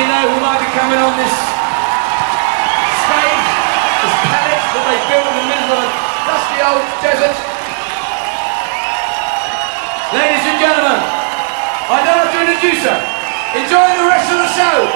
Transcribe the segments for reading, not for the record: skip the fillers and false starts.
you know who might be coming on this stage? This palace that they built in the middle of a dusty old desert. Ladies and gentlemen, I don't have to introduce her. Enjoy the rest of the show.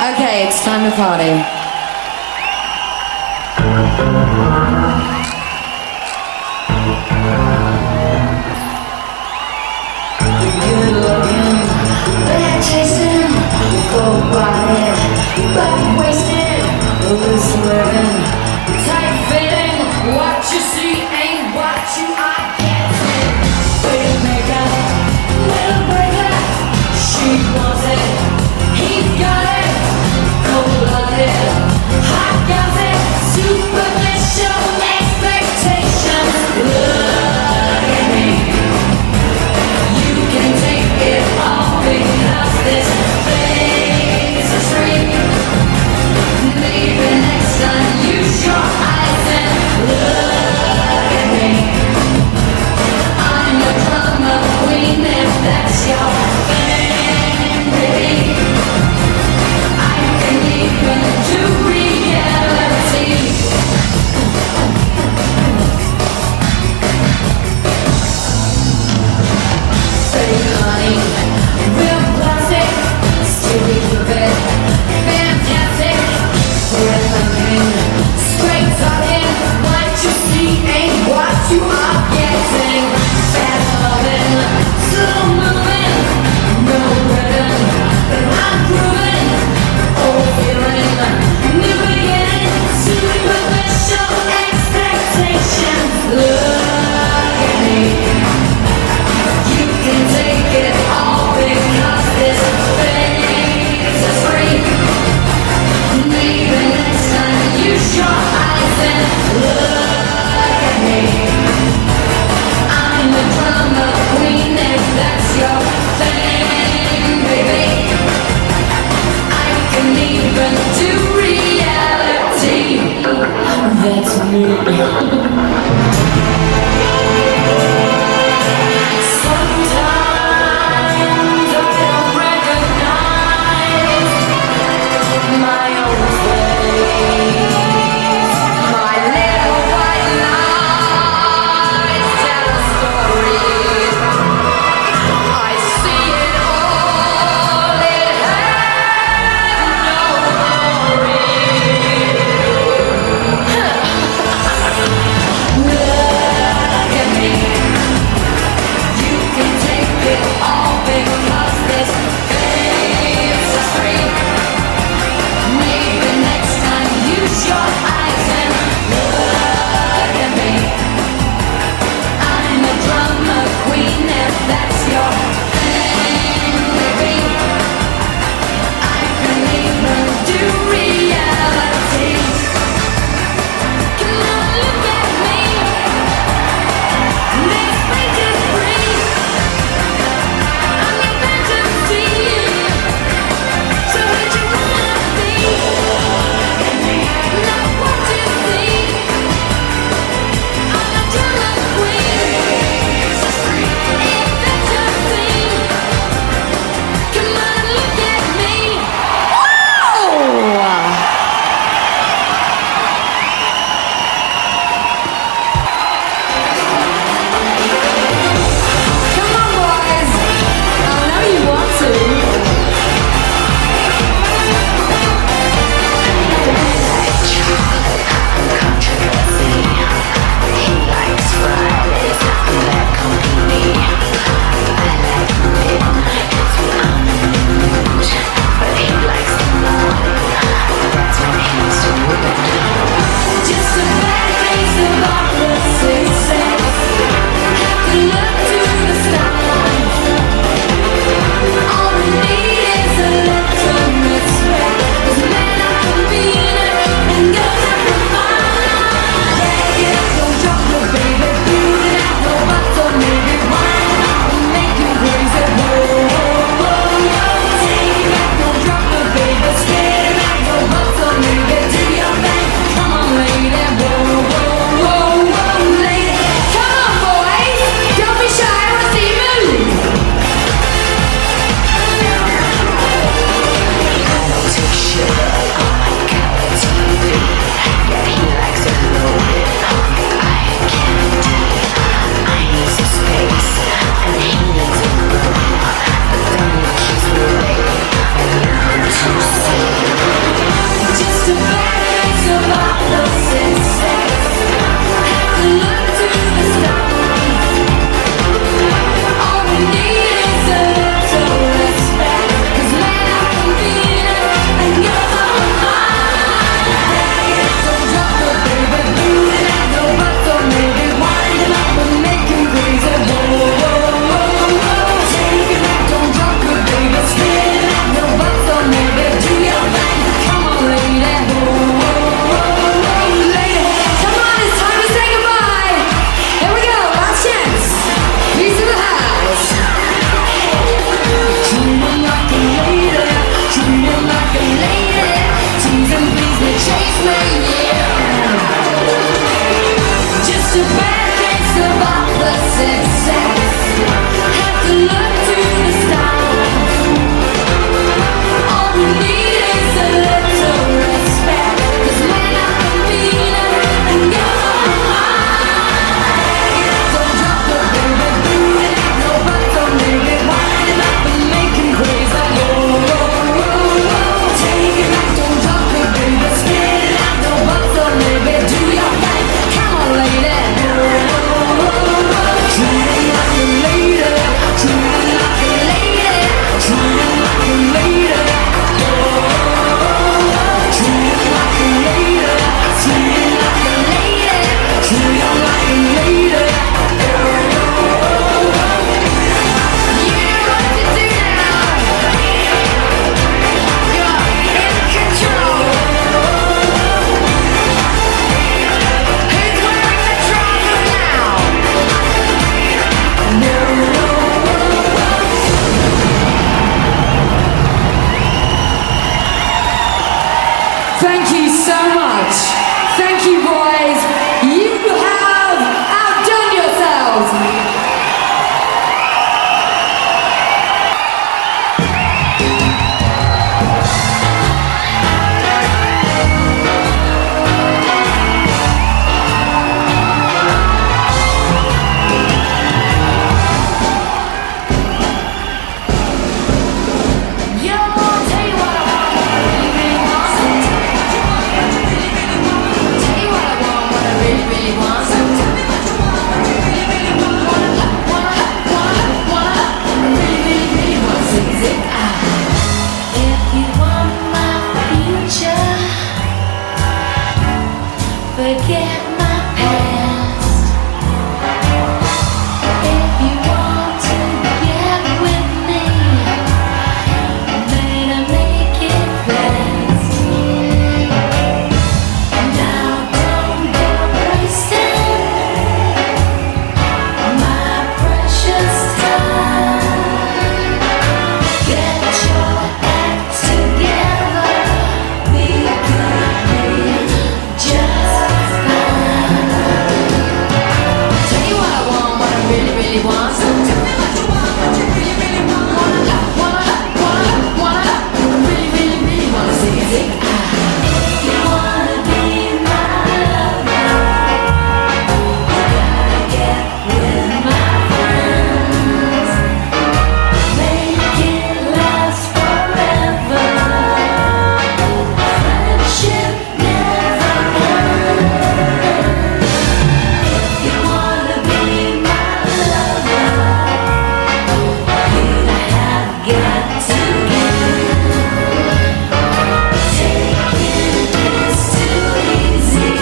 Okay, it's time to party. Good looking, bad chasing, full body, back wasted, loose living, tight fitting. What you see ain't what you are getting. Big makeup, little breaker, she wants it, he's got it, cold-blooded, hot gossip, superficial expectations. Look at me. You can take it all because this thing's a treat. Maybe next time use your eyes and look at me. your eyes and look at me. I'm the drama queen, if that's your thing, baby. I can even do reality. That's me. Sometimes I don't recognize my own face. My little white lies tell a story. I see it all, it had no glory. Look at me. You can take it all because this face is free. Maybe next time use your eyes and look at me. I'm a drama queen, if that's your thing, baby. I can even do reality. Come on, look at me. This face is free. I'm your fantasy. So what you wanna be? Not what you see. I'm a drama queen. If that's your thing, come on, look at me. Come on, boys. I know you want to. He likes Fridays, that company. I like midnights when I'm in the mood. But he likes the morning, that's when he's rude. Just a bad case of opposite sex. Have to look to the stars. All we need is a little respect. 'Cause men are convenient and girls are refined. Back it up, don't drop the baby. Boot it out, no bottle, maybe wine. I'll make you crazy. Whoa, whoa, whoa, whoa. Take it back, don't drop the baby. Spit it out, no bottle, maybe do your thing. Come on, lady. Whoa, whoa, whoa, whoa, lady. Come on, boys. Don't be shy, I wanna see you move. I don't take sugar on my color TV. Yeah, he likes it loaded on the eye candy. I need some space, and he needs a room. But then he keeps me late, and learn to say. Just a bad case of opposite sex. Have to look to the stars. All we need is a little respect. 'Cause men are convenient and girls are mine. Don't drop the baby, boot it out, no bottle, maybe wind him up and make him crazy. Whoa, whoa, whoa, whoa. Take it back, don't drop the baby, spit it out, no bottle, maybe do your thing. Come on, lady. Whoa, whoa, whoa, whoa, forget my past. If you want to get with me, better make it fast. Now don't go wasting my precious time. Get your act together. We could be just fine. Tell you what I want, what I really, really want. So tell me what you want, what you really, really want. Wanna, really, really, really wanna see it. If you wanna be my lover, you gotta get with my friends. Make it last forever. Friendship never ends. If you wanna be my lover, you have got to give. Taking is too easy.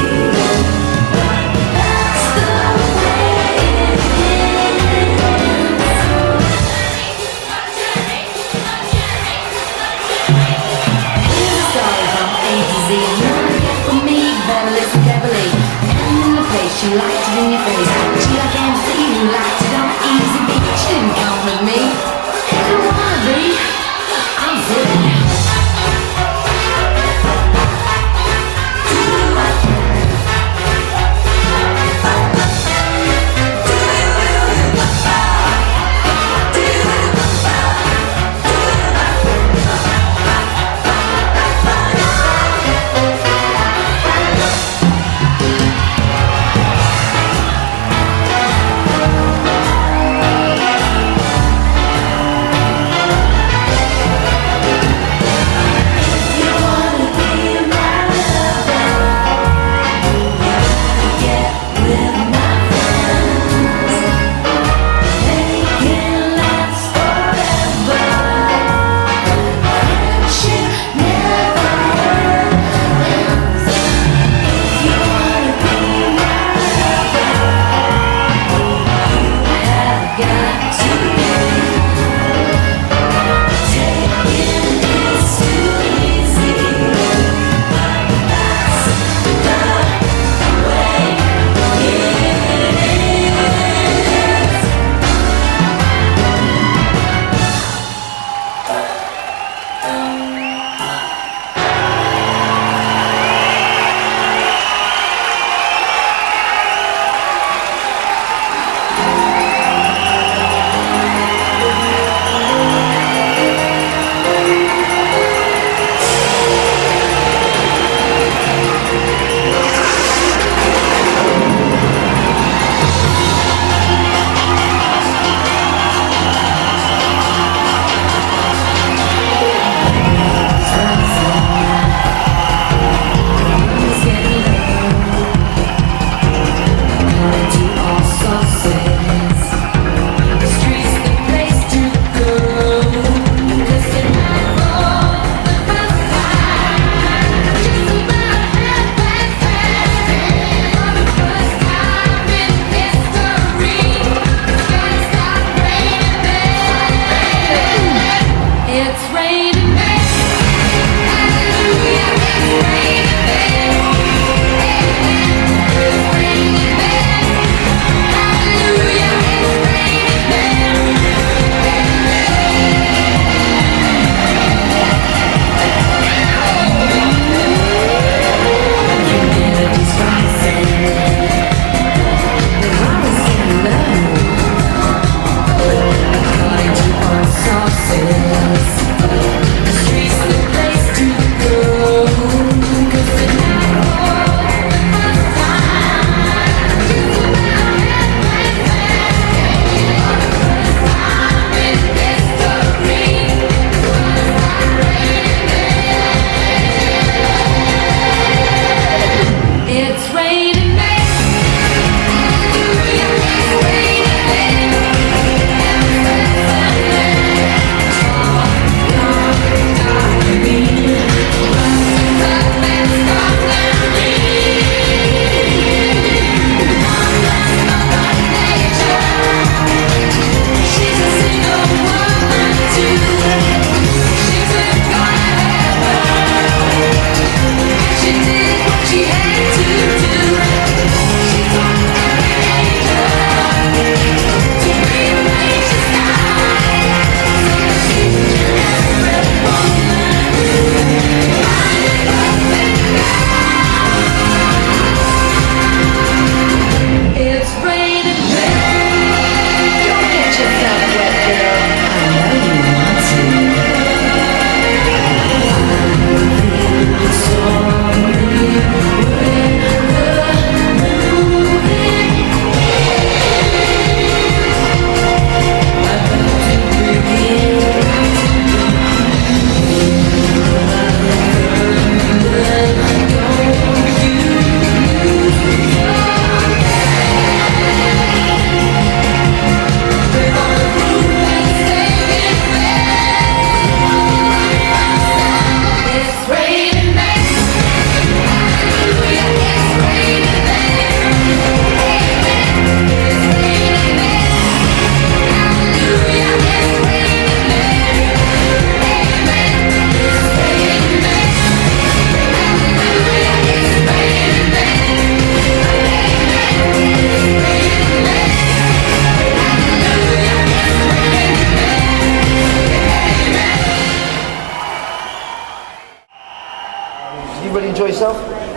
That's the way it is. Here's a story from A to Z. You wanna get with me, better listen carefully. And in the place, she liked it in your face. She like MC, you liked it on easy beat. She didn't come with me. If you wanna be, I'm free.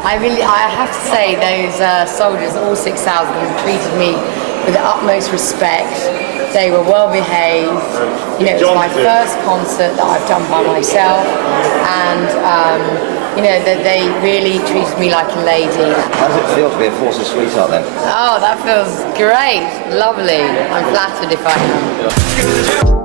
I have to say those soldiers, all 6,000 of them, treated me with the utmost respect. They were well behaved. You know, it was my first concert that I've done by myself, and you know, that they really treated me like a lady. How does it feel to be a Forces sweetheart then? Oh, that feels great, lovely. I'm flattered if I am.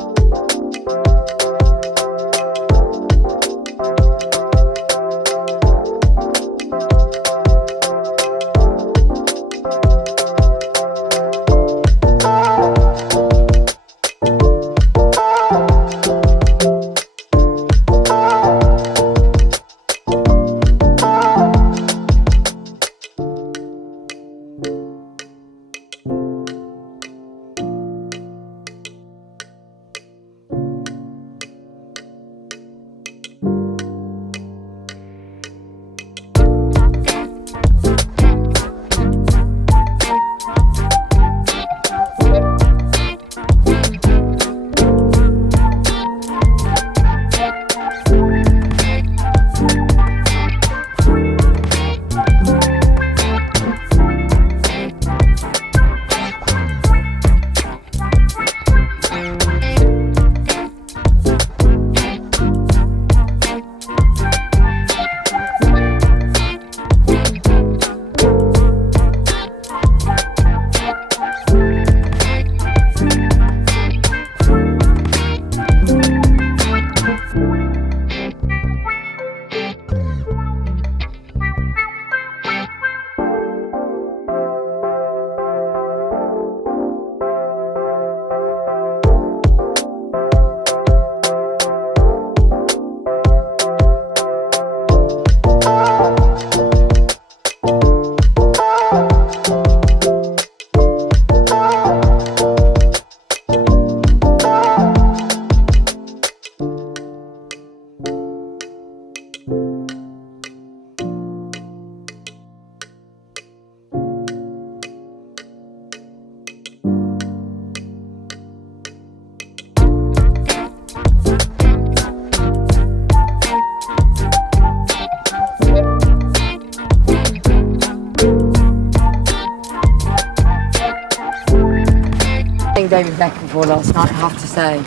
David Beckham for last night, I have to say.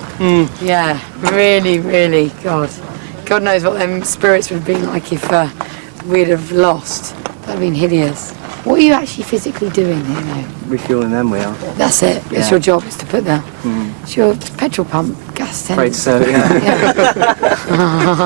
Yeah, really, really, God knows what them spirits would have been like if we'd have lost. That would have been hideous. What are you actually physically doing here now? Refueling them, we are. That's it. Yeah. It's your job, is to put the it's your petrol pump, gas tank. Afraid so, yeah. Can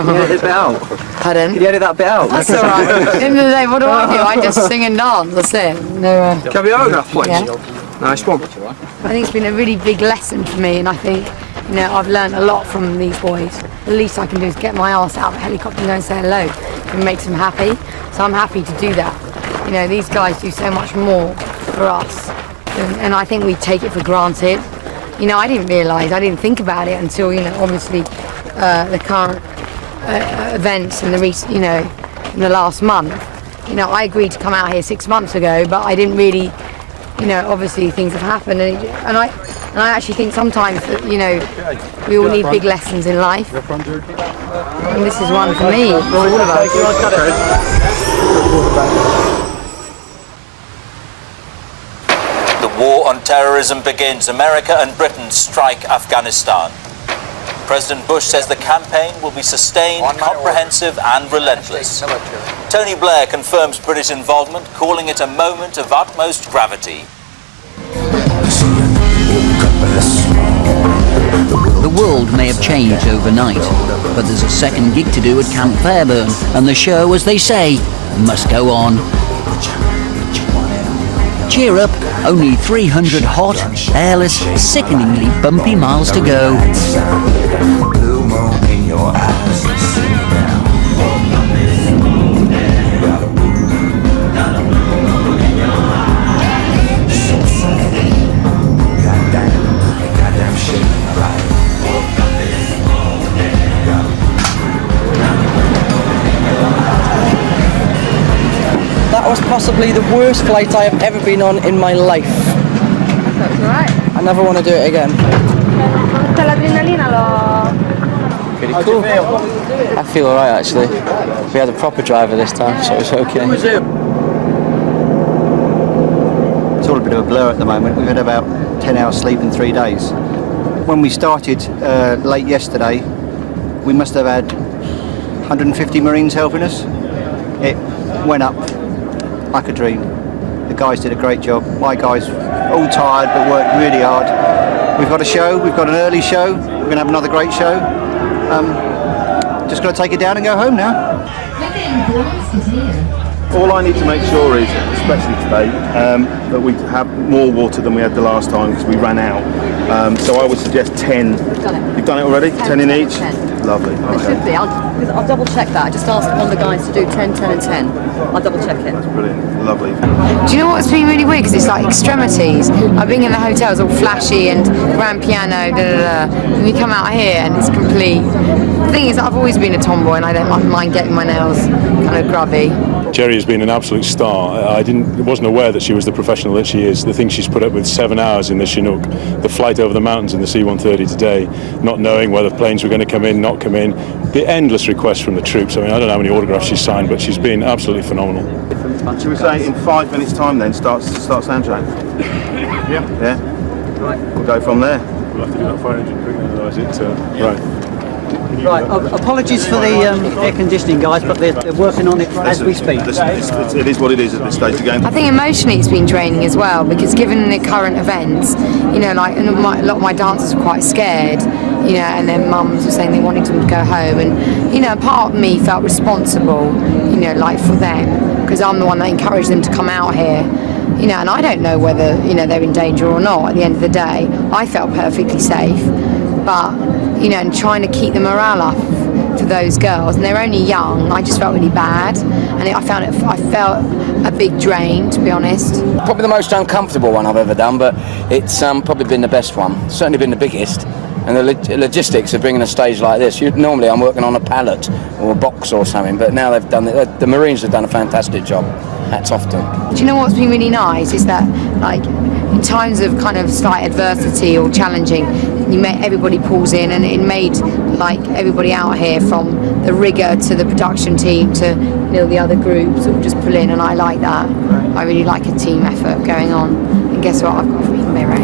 you edit that bit out? Pardon? Can you edit that bit out? That's all right. At the end of the day, what do? I just sing and dance, that's it. No, Can we autograph, please? Yeah. Nice one. I think it's been a really big lesson for me, and I think, you know, I've learned a lot from these boys. The least I can do is get my ass out of a helicopter and go and say hello. It makes them happy, so I'm happy to do that. You know, these guys do so much more for us, and I think we take it for granted. You know, I didn't realise, think about it until, you know, obviously the current events and the in the last month. You know, I agreed to come out here 6 months ago, but I didn't really, you know, obviously things have happened, and I actually think sometimes that, you know, we all need big lessons in life, and this is one for me, for all of us. The war on terrorism begins. America and Britain strike Afghanistan. President Bush says the campaign will be sustained, comprehensive and relentless. Tony Blair confirms British involvement, calling it a moment of utmost gravity. The world may have changed overnight, but there's a second gig to do at Camp Fairburn, and the show, as they say, must go on. Cheer up, only 300 hot, airless, sickeningly bumpy miles to go. That was possibly the worst flight I have ever been on in my life. That's all right. I never want to do it again. Pretty cool. I feel alright actually. We had a proper driver this time, so it's okay. It's all a bit of a blur at the moment. We've had about 10 hours sleep in 3 days. When we started late yesterday, we must have had 150 Marines helping us. It went up like a dream. The guys did a great job. My guys all tired but worked really hard. We've got a show, we've got an early show. We're going to have another great show. Just got to take it down and go home now. All I need to make sure is, especially today, that we have more water than we had the last time because we ran out. So I would suggest 10. We've done it. You've done it already? 10 in each? 10. Lovely. It should be. I'll double check that. I just asked one of the guys to do 10, 10 and 10. I'll double check it. That's brilliant. Lovely. Do you know what's been really weird? Because it's like extremities. Like being in the hotels all flashy and grand piano, and you come out here and it's complete. The thing is, I've always been a tomboy and I don't mind getting my nails kind of grubby. Geri has been an absolute star. I wasn't aware that she was the professional that she is. The thing she's put up with 7 hours in the Chinook, the flight over the mountains in the C-130 today, not knowing whether planes were going to come in, not come in, the endless requests from the troops. I mean, I don't know how many autographs she's signed, but she's been absolutely phenomenal. Should we say in 5 minutes' time then, start soundtrack? Yeah. Yeah? Right. We'll go from there. We'll have to do that fire engine quickly, otherwise right. Right, apologies for the air conditioning, guys, but they're working on it as we speak. It is what it is at this stage of the game. I think emotionally it's been draining as well, because given the current events, you know, like a lot of my dancers were quite scared, you know, and their mums were saying they wanted them to go home, and, you know, part of me felt responsible, you know, like for them, because I'm the one that encouraged them to come out here. You know, and I don't know whether, you know, they're in danger or not at the end of the day. I felt perfectly safe, but, you know, and trying to keep the morale up for those girls, and they're only young, I just felt really bad, and I felt a big drain, to be honest. Probably the most uncomfortable one I've ever done, but it's probably been the best one. Certainly been the biggest. And the logistics of bringing a stage like this, normally I'm working on a pallet or a box or something, but now they've done it. The Marines have done a fantastic job. Hats off to them. Do you know what's been really nice is that, like, in times of kind of slight adversity or challenging, everybody pulls in, and it made like everybody out here, from the rigger to the production team to, you know, the other groups, all just pull in, and I like that. I really like a team effort going on. And guess what? I've got a free mirror.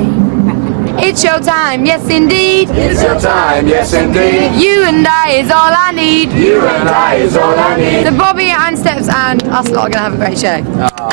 It's your time, yes indeed. It's your time, yes indeed. You and I is all I need. You and I is all I need. The Bobby and Steps and us lot are going to have a great show. Oh.